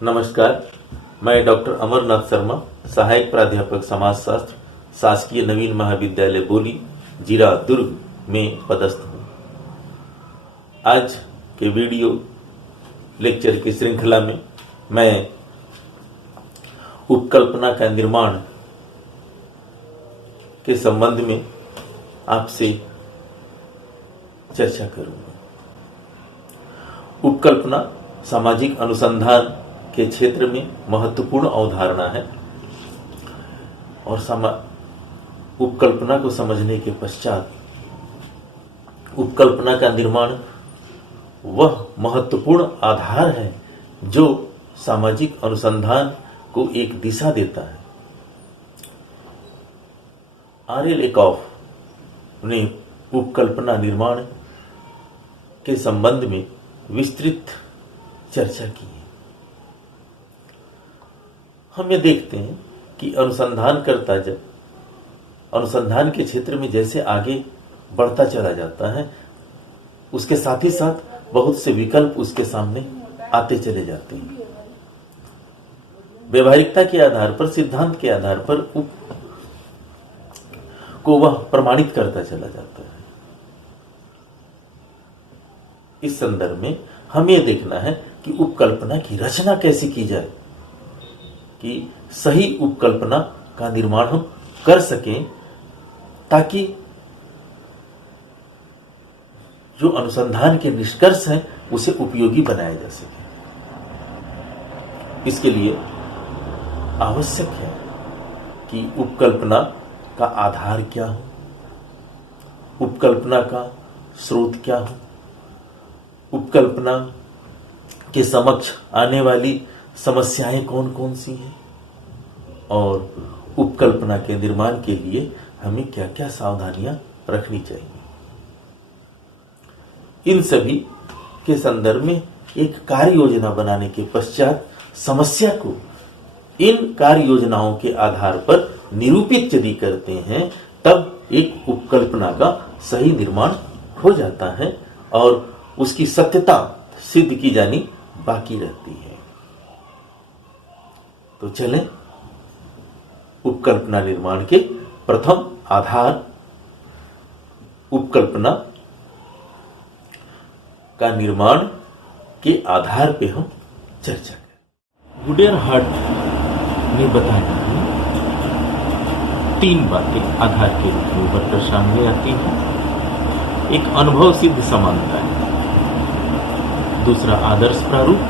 नमस्कार, मैं डॉक्टर अमरनाथ शर्मा, सहायक प्राध्यापक समाजशास्त्र, शासकीय नवीन महाविद्यालय बोली, जिला दुर्ग में पदस्थ हूँ। आज के वीडियो लेक्चर की श्रृंखला में मैं उपकल्पना का निर्माण के संबंध में आपसे चर्चा करूंगा। उपकल्पना सामाजिक अनुसंधान के क्षेत्र में महत्वपूर्ण अवधारणा है और उपकल्पना को समझने के पश्चात उपकल्पना का निर्माण वह महत्वपूर्ण आधार है जो सामाजिक अनुसंधान को एक दिशा देता है। आर.एल. एकॉफ ने उपकल्पना निर्माण के संबंध में विस्तृत चर्चा की है। हम ये देखते हैं कि अनुसंधानकर्ता जब अनुसंधान के क्षेत्र में जैसे आगे बढ़ता चला जाता है, उसके साथ ही साथ बहुत से विकल्प उसके सामने आते चले जाते हैं। व्यवहारिकता के आधार पर, सिद्धांत के आधार पर को वह प्रमाणित करता चला जाता है। इस संदर्भ में हमें देखना है कि उपकल्पना की रचना कैसे की जाए कि सही उपकल्पना का निर्माण हम कर सकें, ताकि जो अनुसंधान के निष्कर्ष हैं उसे उपयोगी बनाया जा सके। इसके लिए आवश्यक है कि उपकल्पना का आधार क्या हो, उपकल्पना का स्रोत क्या हो, उपकल्पना के समक्ष आने वाली समस्याएं कौन कौन सी हैं और उपकल्पना के निर्माण के लिए हमें क्या क्या सावधानियां रखनी चाहिए। इन सभी के संदर्भ में एक कार्य योजना बनाने के पश्चात समस्या को इन कार्य योजनाओं के आधार पर निरूपित यदि करते हैं, तब एक उपकल्पना का सही निर्माण हो जाता है और उसकी सत्यता सिद्ध की जानी बाकी रहती है। तो चलें उपकल्पना निर्माण के प्रथम आधार उपकल्पना का निर्माण के आधार पे हम चर्चा करें। वुडेरहार्ट ने बताया कि 3 बातें आधार के रूप में उभर कर सामने आती हैं। एक अनुभव सिद्ध समानता है, दूसरा आदर्श प्रारूप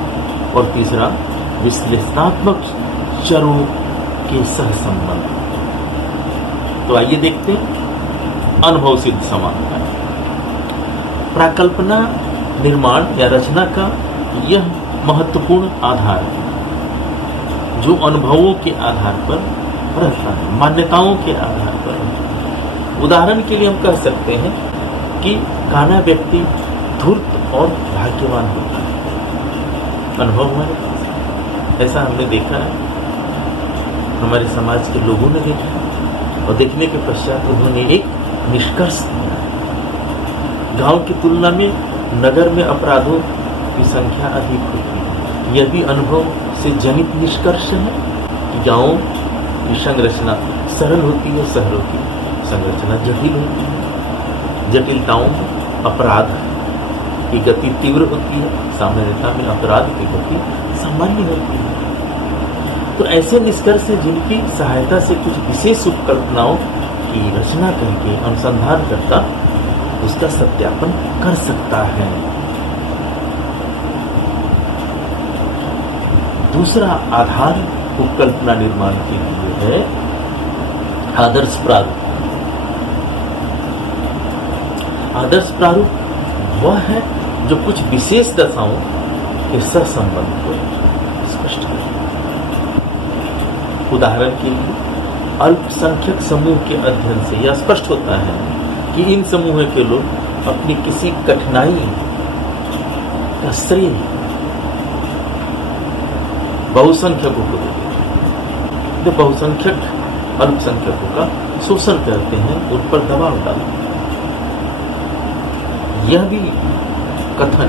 और तीसरा विश्लेषणात्मक चरों के सहसंबंध। तो आइए देखते हैं अनुभव सिद्ध समानता। प्राकल्पना निर्माण या रचना का यह महत्वपूर्ण आधार है जो अनुभवों के आधार पर रहता है, मान्यताओं के आधार पर। उदाहरण के लिए हम कह सकते हैं कि काना व्यक्ति धूर्त और भाग्यवान होता है। अनुभव हमारे पास, ऐसा हमने देखा है, हमारे समाज के लोगों ने देखा है और देखने के पश्चात उन्होंने एक निष्कर्ष दिया है। गांव की तुलना में नगर में अपराधों की संख्या अधिक होती है। यह भी अनुभव से जनित निष्कर्ष है कि गांवों की संरचना सरल होती है, शहरों की संरचना जटिल होती है। जटिलताओं में अपराध की गति तीव्र होती है, सामान्यता में अपराध की गति सामान्य होती है। तो ऐसे निष्कर्ष हैं जिनकी सहायता से कुछ विशेष उपकल्पनाओं की रचना करके अनुसंधान करता उसका सत्यापन कर सकता है। दूसरा आधार उपकल्पना निर्माण के लिए है आदर्श प्रारूप। आदर्श प्रारूप वह है जो कुछ विशेष दशाओं के सहसंबंध को स्पष्ट करता है। उदाहरण के लिए अल्पसंख्यक समूह के अध्ययन से यह स्पष्ट होता है कि इन समूह के लोग अपनी किसी कठिनाई का श्रेय बहुसंख्यकों को देते हैं। जो बहुसंख्यक अल्पसंख्यकों का शोषण करते हैं, उन पर दबाव डालते हैं। यह भी कथन,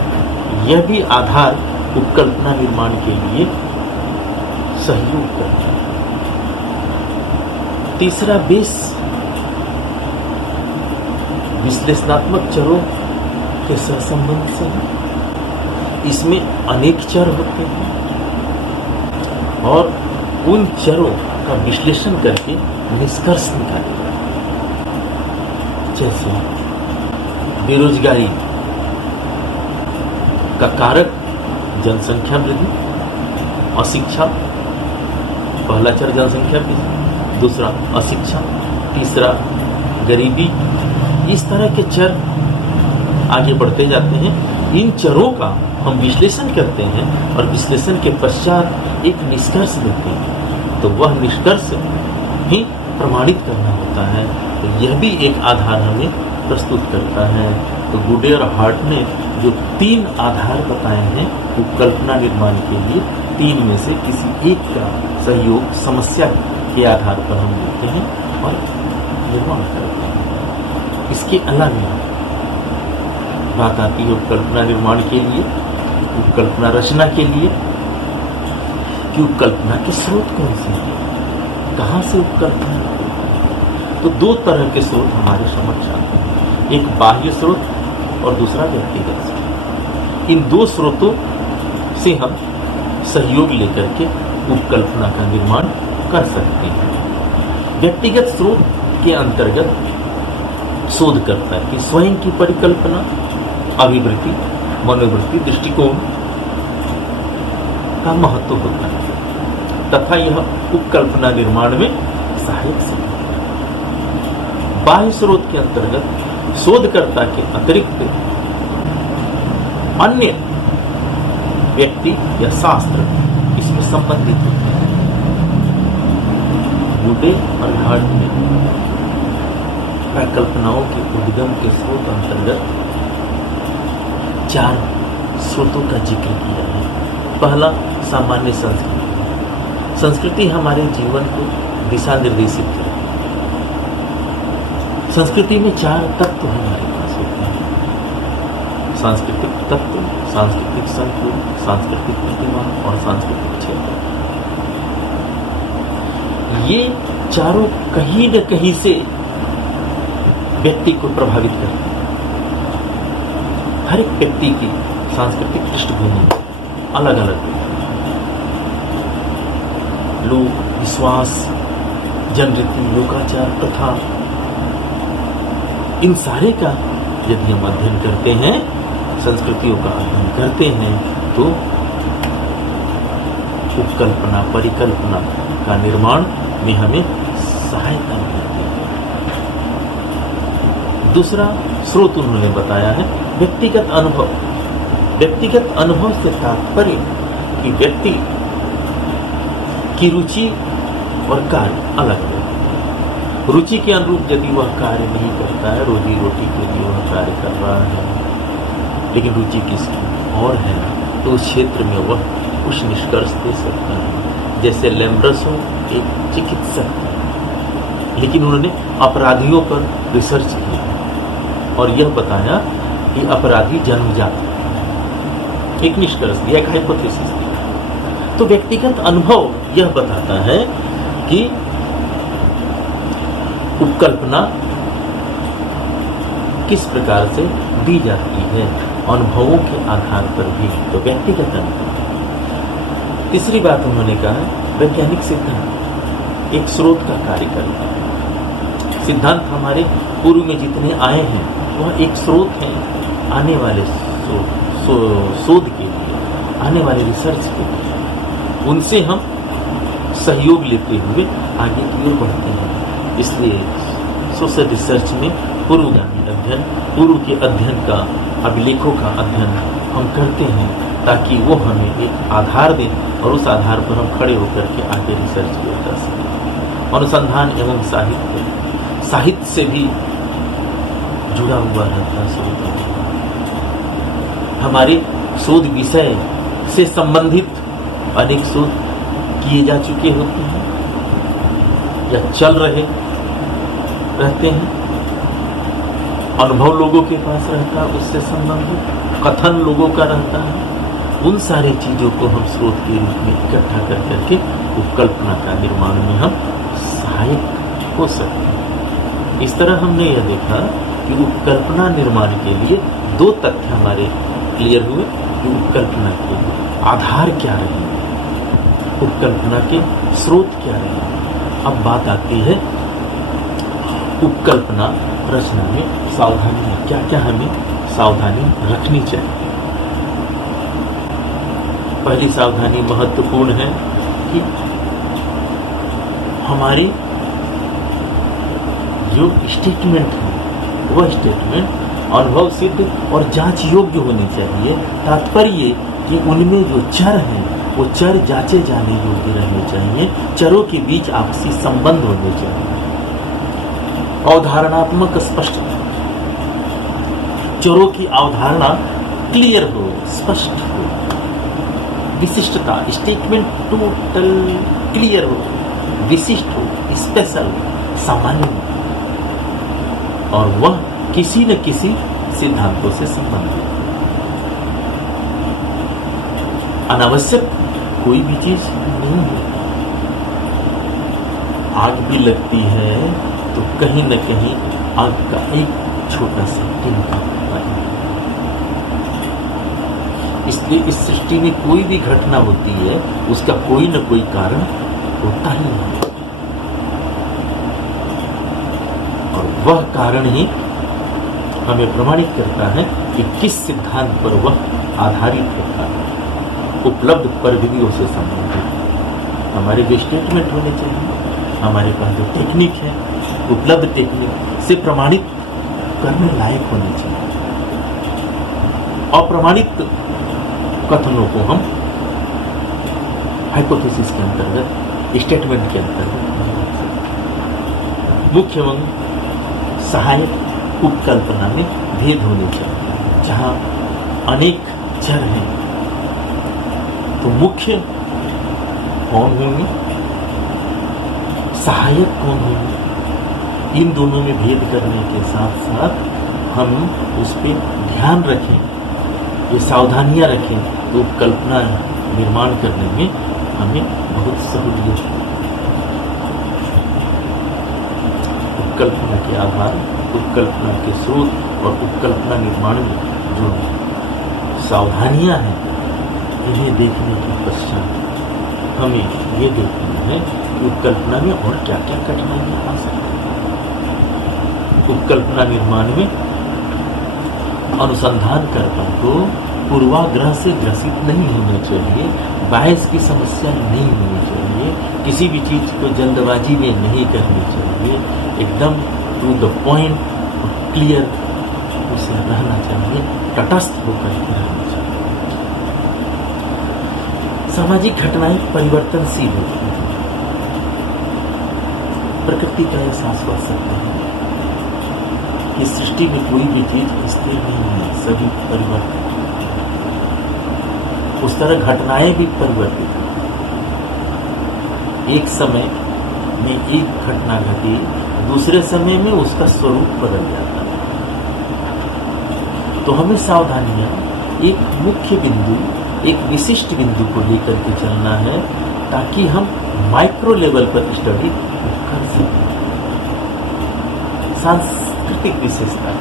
यह भी आधार उपकल्पना निर्माण के लिए सहयोग करता है। तीसरा बेस विश्लेषणात्मक चरों के सहसंबंध से है। इसमें अनेक चर होते हैं और उन चरों का विश्लेषण करके निष्कर्ष निकालेगा। जैसे बेरोजगारी का कारक जनसंख्या वृद्धि, अशिक्षा, पहला चर जनसंख्या वृद्धि, दूसरा अशिक्षा, तीसरा गरीबी। इस तरह के चर आगे बढ़ते जाते हैं। इन चरों का हम विश्लेषण करते हैं और विश्लेषण के पश्चात एक निष्कर्ष देते हैं, तो वह निष्कर्ष ही प्रमाणित करना होता है। तो यह भी एक आधार हमें प्रस्तुत करता है। तो गुडे और हार्ट ने जो 3 आधार बताए हैं उपकल्पना निर्माण के लिए, 3 में से किसी एक का सहयोग समस्या के आधार पर हम लेते हैं और निर्माण करते हैं। इसके अलावा बात आती है उपकल्पना निर्माण के लिए, उपकल्पना रचना के लिए, कि उपकल्पना के स्रोत कौन से हैं, कहाँ से उपकल्पना। तो 2 तरह के स्रोत हमारे समक्ष आते हैं, एक बाह्य स्रोत और दूसरा व्यक्तिगत स्रोत। इन 2 स्रोतों से हम सहयोग लेकर के उपकल्पना का निर्माण कर सकते हैं। व्यक्तिगत स्रोत के अंतर्गत शोधकर्ता की स्वयं की परिकल्पना, अभिवृत्ति, मनोवृत्ति, दृष्टिकोण का महत्व होता है तथा यह उपकल्पना निर्माण में सहायक सिद्ध होता है। बाह्य स्रोत के अंतर्गत शोधकर्ता के अतिरिक्त अन्य व्यक्ति या शास्त्र इसमें संबंधित होते हैं। गुडे और हार्ट ने परिकल्पनाओं के उद्गम के स्रोत अंतर्गत 4 स्रोतों का जिक्र किया है। पहला सामान्य संस्कृति। संस्कृति हमारे जीवन को दिशा निर्देशित करती है। संस्कृति में 4 तत्व हमारे पास होते हैं: सांस्कृतिक तत्व, सांस्कृतिक संकुल, सांस्कृतिक प्रतिमा और सांस्कृतिक क्षेत्र। ये चारों कहीं न कहीं से व्यक्ति को प्रभावित करते हैं। हर एक व्यक्ति की सांस्कृतिक पृष्ठभूमि अलग अलग है। लोक विश्वास, जनरीति, लोकाचार, प्रथा, इन सारे का यदि हम अध्ययन करते हैं, संस्कृतियों का अध्ययन करते हैं, तो उपकल्पना, परिकल्पना का निर्माण में हमें सहायता मिलती है। दूसरा स्रोत उन्होंने बताया है व्यक्तिगत अनुभव। व्यक्तिगत अनुभव से तात्पर्य कि व्यक्ति की रुचि और कार्य अलग है। रुचि के अनुरूप यदि वह कार्य नहीं करता है, रोजी रोटी के लिए वह कार्य कर रहा है, लेकिन रुचि किसकी और है, तो उस क्षेत्र में वह कुछ निष्कर्ष दे सकता है। जैसे लेम्ब्रसो एक चिकित्सक थे, लेकिन उन्होंने अपराधियों पर रिसर्च किया और यह बताया कि अपराधी जन्मजात है। एक निष्कर्ष दिया, एक हाइपोथेसिस दिया। तो व्यक्तिगत अनुभव यह बताता है कि उपकल्पना किस प्रकार से दी जाती है, अनुभवों के आधार पर भी। तो व्यक्तिगत अनुभव। तीसरी बात उन्होंने कहा है वैज्ञानिक सिद्धांत एक स्रोत का कार्य करता है। सिद्धांत हमारे पूर्व में जितने आए हैं वह एक स्रोत है आने वाले शोध के लिए, आने वाले रिसर्च के लिए। उनसे हम सहयोग लेते हुए आगे की ओर बढ़ते हैं। इसलिए सोशल रिसर्च में पूर्वगामी अध्ययन, पूर्व के अध्ययन का, अभिलेखों का अध्ययन हम करते हैं ताकि वो हमें एक आधार दें और उस आधार पर हम खड़े होकर के आगे रिसर्च की ओर जा सकें। अनुसंधान एवं साहित्य से भी जुड़ा हुआ रहता है। हमारे शोध विषय से संबंधित अनेक शोध किए जा चुके होते हैं या चल रहे रहते हैं। अनुभव लोगों के पास रहता है, उससे संबंधित कथन लोगों का रहता है, उन सारी चीजों को हम स्रोत के रूप में इकट्ठा कर करके उपकल्पना का निर्माण में हम सहायक हो सकते हैं। इस तरह हमने यह देखा कि उपकल्पना निर्माण के लिए दो तथ्य हमारे क्लियर हुए कि उपकल्पना के आधार क्या रहे, उपकल्पना के स्रोत क्या रहे। अब बात आती है उपकल्पना रचना में सावधानी, क्या क्या हमें सावधानी रखनी चाहिए। पहली सावधानी महत्वपूर्ण है कि हमारी जो स्टेटमेंट है वह स्टेटमेंट अनुभव सिद्ध और जांच योग्य होने चाहिए। तात्पर्य कि उनमें जो चर हैं वो चर जांचे जाने योग्य रहने चाहिए, चरों के बीच आपसी संबंध होने चाहिए, अवधारणात्मक स्पष्टता, चरों की अवधारणा क्लियर हो, स्पष्ट हो, विशिष्टता, स्टेटमेंट टोटल क्लियर हो, विशिष्ट हो, स्पेशल, सामान्य हो, और वह किसी न किसी सिद्धांतों से संबंधित। अनावश्यक कोई भी चीज नहीं है। आग भी लगती है तो कहीं न कहीं आग का एक छोटा सा टिनका होता है। इसलिए इस सृष्टि में कोई भी घटना होती है उसका कोई न कोई कारण होता ही है, और वह कारण ही हमें प्रमाणित करता है कि किस सिद्धांत पर वह आधारित होता है। उपलब्ध परिविधियों से संबंधित हमारे जो स्टेटमेंट होने चाहिए, हमारे पास जो टेक्निक है, उपलब्ध टेक्निक से प्रमाणित करने लायक होने चाहिए। अप्रमाणित कथनों को हम हाइपोथेसिस के अंतर्गत, स्टेटमेंट के अंतर्गत, मुख्य एवं सहायक उपकल्पना में भेद होने चाहिए। जहां अनेक चर हैं तो मुख्य कौन होंगे, सहायक कौन होंगे, इन दोनों में भेद करने के साथ साथ हम उस पर ध्यान रखें, ये सावधानियां रखें, तो उपकल्पना निर्माण करने में हमें बहुत सहूलियत हो। उपकल्पना के आधार, उपकल्पना के स्रोत और उपकल्पना निर्माण में जो सावधानियां हैं, इन्हें देखने के पश्चात हमें ये देखना है कि उपकल्पना में और क्या क्या कठिनाइयां आ सकती हैं। उपकल्पना निर्माण में अनुसंधानकर्ता को पूर्वाग्रह से ग्रसित नहीं होना चाहिए, बायस की समस्या नहीं होनी चाहिए, किसी भी चीज को जल्दबाजी में नहीं करनी चाहिए, एकदम टू द पॉइंट और क्लियर उसे रहना चाहिए, तटस्थ होकर के रहना चाहिए। सामाजिक घटनाएं परिवर्तनशील होती हैं, प्रकृति का एहसास कर सकते हैं कि सृष्टि में कोई भी चीज स्थिर नहीं है, सभी परिवर्तन। उस तरह घटनाएं भी परिवर्तित हैं। एक समय में एक घटना घटी, दूसरे समय में उसका स्वरूप बदल जाता है। तो हमें सावधानियां एक मुख्य बिंदु, एक विशिष्ट बिंदु को लेकर के चलना है, ताकि हम माइक्रो लेवल पर स्टडी कर सकें। सांस्कृतिक विशेषता,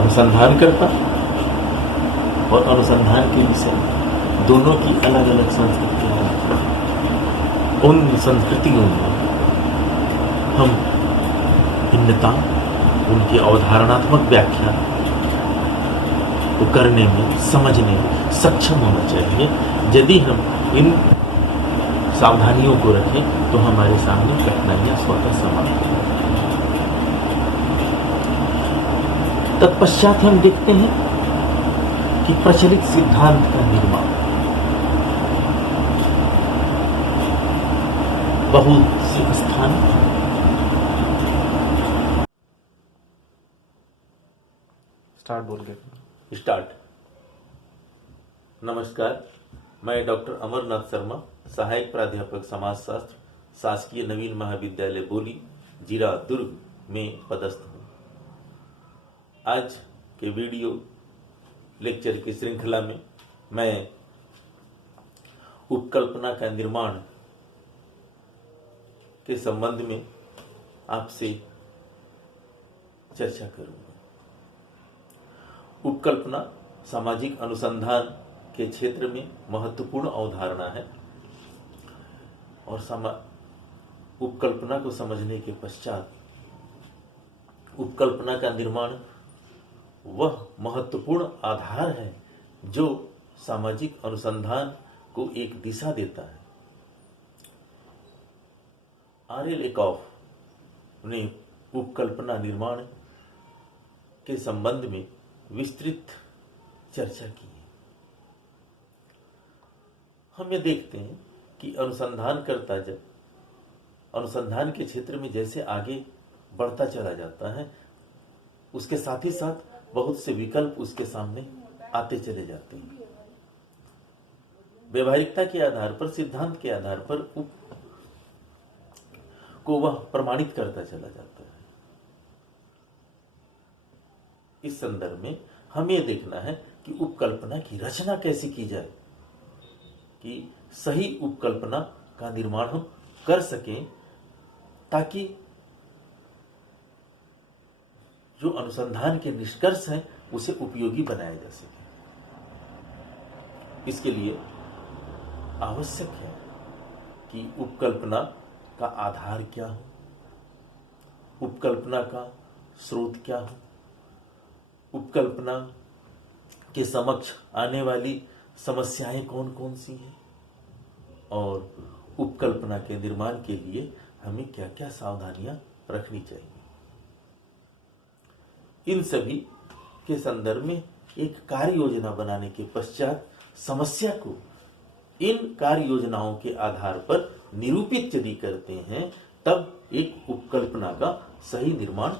अनुसंधान करता और अनुसंधान के विषय दोनों की अलग अलग संस्कृतियां हैं। उन संस्कृतियों में हम भिन्नता, उनकी अवधारणात्मक व्याख्या को करने में, समझने में सक्षम होना चाहिए। यदि हम इन सावधानियों को रखें तो हमारे सामने कठिनाइयां स्वतः समाप्त हो जाती हैं। तत्पश्चात हम देखते हैं कि प्रचलित सिद्धांत का निर्माण बहुत से स्थान स्टार्ट। नमस्कार, मैं डॉक्टर अमरनाथ शर्मा, सहायक प्राध्यापक समाजशास्त्र, शासकीय नवीन महाविद्यालय बोली, जिला दुर्ग में पदस्थ हूँ। आज के वीडियो लेक्चर की श्रृंखला में मैं उपकल्पना का निर्माण के संबंध में आपसे चर्चा करूंगा। उपकल्पना सामाजिक अनुसंधान के क्षेत्र में महत्वपूर्ण अवधारणा है और उपकल्पना को समझने के पश्चात उपकल्पना का निर्माण वह महत्वपूर्ण आधार है जो सामाजिक अनुसंधान को एक दिशा देता है। आर.एल. एकॉफ ने उपकल्पना निर्माण के संबंध में विस्तृत चर्चा की है। हम ये देखते हैं कि अनुसंधानकर्ता जब अनुसंधान के क्षेत्र में जैसे आगे बढ़ता चला जाता है, उसके साथ ही साथ बहुत से विकल्प उसके सामने आते चले जाते हैं। व्यवहारिकता के आधार पर, सिद्धांत के आधार पर को वह प्रमाणित करता चला जाता है। इस संदर्भ में हमें यह देखना है कि उपकल्पना की रचना कैसे की जाए कि सही उपकल्पना का निर्माण हम कर सकें, ताकि जो अनुसंधान के निष्कर्ष हैं उसे उपयोगी बनाया जा सके। इसके लिए आवश्यक है कि उपकल्पना का आधार क्या हो, उपकल्पना का स्रोत क्या हो, उपकल्पना के समक्ष आने वाली समस्याएं कौन कौन सी हैं और उपकल्पना के निर्माण के लिए हमें क्या क्या सावधानियां रखनी चाहिए। इन सभी के संदर्भ में एक कार्य योजना बनाने के पश्चात समस्या को इन कार्य योजनाओं के आधार पर निरूपित यदि करते हैं, तब एक उपकल्पना का सही निर्माण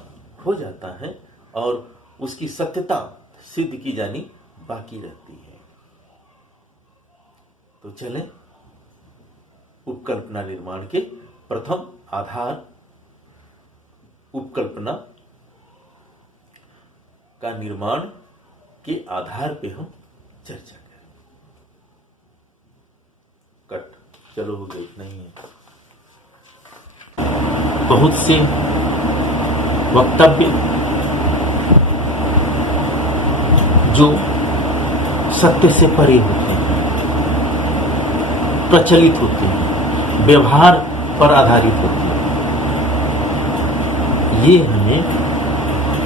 हो जाता है और उसकी सत्यता सिद्ध की जानी बाकी रहती है। तो चलें उपकल्पना निर्माण के प्रथम आधार उपकल्पना का निर्माण के आधार पे हम चर्चा करें। कट चलो हो गया, इतना ही है। बहुत से वक्तव्य जो सत्य से परे होते हैं, प्रचलित होते हैं, व्यवहार पर आधारित होते हैं, ये हमें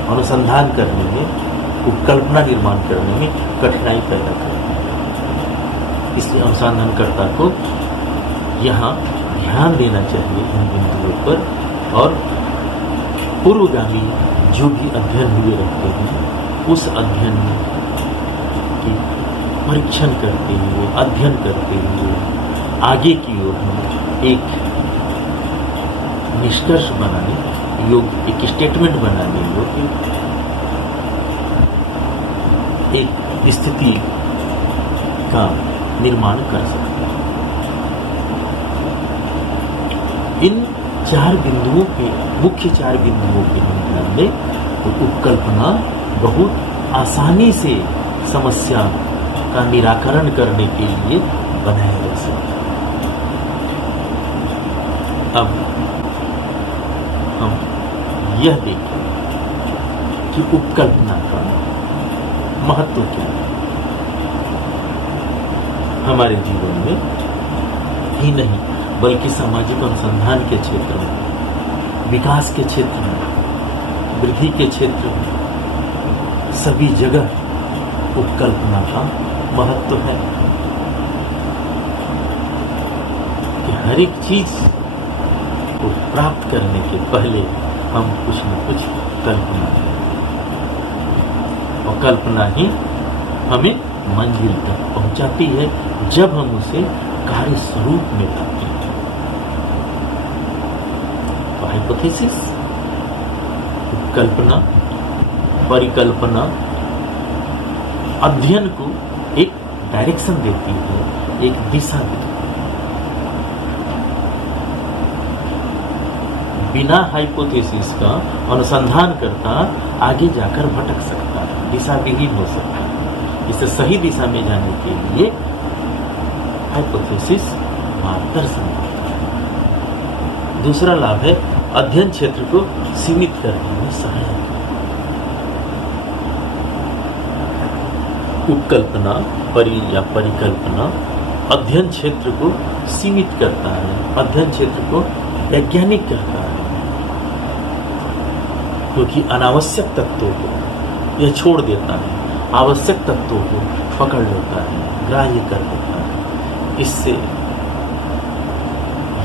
अनुसंधान करने में, उपकल्पना निर्माण करने में कठिनाई पैदा करती है। इसलिए अनुसंधानकर्ता को यहाँ ध्यान देना चाहिए इन बिंदुओं पर और पूर्वगामी जो भी अध्ययन हुए रहते हैं उस अध्ययन की परीक्षण करते हुए, अध्ययन करते हुए आगे की ओर हम एक निष्कर्ष बनाने योग्य, एक स्टेटमेंट बनाने योग्य एक स्थिति का निर्माण कर सकते हैं। इन चार बिंदुओं पे, मुख्य चार बिंदुओं पे हम ध्यान दें तो उपकल्पना बहुत आसानी से समस्या का निराकरण करने के लिए बनाया जा सकता है। अब हम यह देखें कि उपकल्पना का महत्व क्या है हमारे जीवन में ही नहीं बल्कि सामाजिक अनुसंधान के क्षेत्र में, विकास के क्षेत्र में, वृद्धि के क्षेत्र में, सभी जगह उपकल्पना का महत्व है कि हर एक चीज को प्राप्त करने के पहले हम कुछ न कुछ कल्पना करें और कल्पना ही हमें मंजिल तक पहुंचाती है जब हम उसे कार्य स्वरूप में लाते हैं। तो हाइपोथेसिस, कल्पना, परिकल्पना अध्ययन को एक डायरेक्शन देती है, एक दिशा देती है। बिना हाइपोथेसिस का अनुसंधान करता आगे जाकर भटक सकता है, दिशा विहीन हो सकता है। इसे सही दिशा में जाने के लिए हाइपोथेसिस मार्गदर्शन करता है। दूसरा लाभ है अध्ययन क्षेत्र को सीमित करने में सहायक। उपकल्पना या परिकल्पना अध्ययन क्षेत्र को सीमित करता है, अध्ययन क्षेत्र को वैज्ञानिक करता है, क्योंकि अनावश्यक तत्वों को यह छोड़ देता है, आवश्यक तत्वों को पकड़ लेता है, ग्राह्य कर देता है। इससे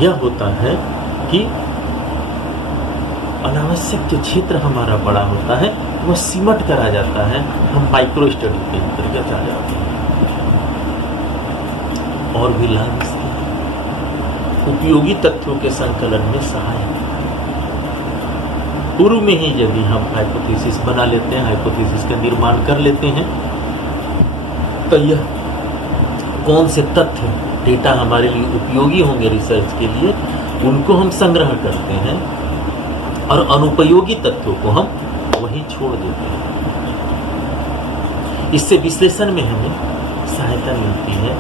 यह होता है कि अनावश्यक जो क्षेत्र हमारा बड़ा होता है वह सिमट कर आ जाता है, हम माइक्रो स्टडी के अंतर्गत आ जाते हैं। और भी लाभ उपयोगी तत्वों के संकलन में सहायक। पूर्व में ही यदि हम हाइपोथेसिस बना लेते हैं, हाइपोथेसिस का निर्माण कर लेते हैं, तो यह कौन से तथ्य डेटा हमारे लिए उपयोगी होंगे रिसर्च के लिए, उनको हम संग्रह करते हैं और अनुपयोगी तत्वों को हम वहीं छोड़ देते हैं। इससे विश्लेषण में हमें सहायता मिलती है।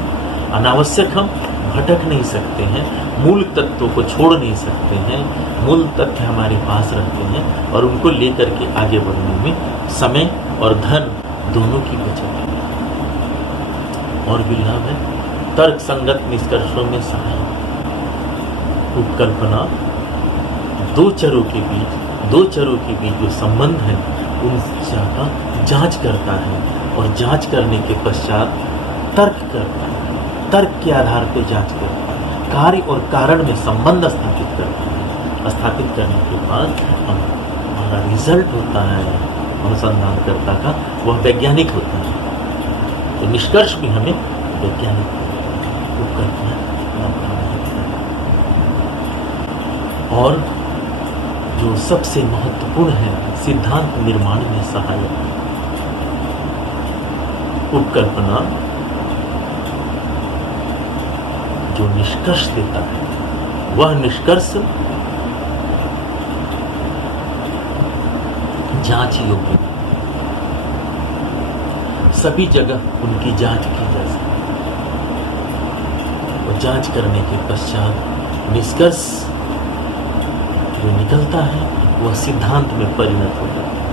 अनावश्यक हम भटक नहीं सकते हैं, मूल तत्वों को छोड़ नहीं सकते हैं, मूल तथ्य हमारे पास रहते हैं और उनको लेकर के आगे बढ़ने में समय और धन दोनों की बचत है। और भी लाभ है तर्क संगत निष्कर्षों में सहायक। उपकल्पना दो चरों के बीच जो संबंध है उनका जांच करता है और जांच करने के पश्चात तर्क करता है, तर्क के आधार पर जांच करता है, कार्य और कारण में संबंध स्थापित करता है। स्थापित करने के बाद हमारा रिजल्ट होता है अनुसंधानकर्ता का, वह वैज्ञानिक होता है। तो निष्कर्ष भी हमें वैज्ञानिक उपकल्पना और जो सबसे महत्वपूर्ण है सिद्धांत निर्माण में सहायक। उपकल्पना जो निष्कर्ष देता है वह निष्कर्ष जांच योग्य, सभी जगह उनकी जांच की जा सकती है और जांच करने के पश्चात निष्कर्ष जो निकलता है वह सिद्धांत में परिणत हो जाता है।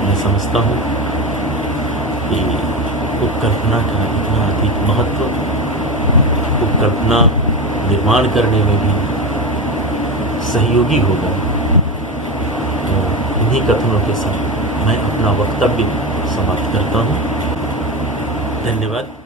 मैं समझता हूँ कि उपकल्पना का इतना अधिक महत्व, उपकल्पना निर्माण करने में भी सहयोगी होगा। तो इन्हीं कथनों के साथ मैं अपना वक्तव्य समाप्त करता हूँ। धन्यवाद।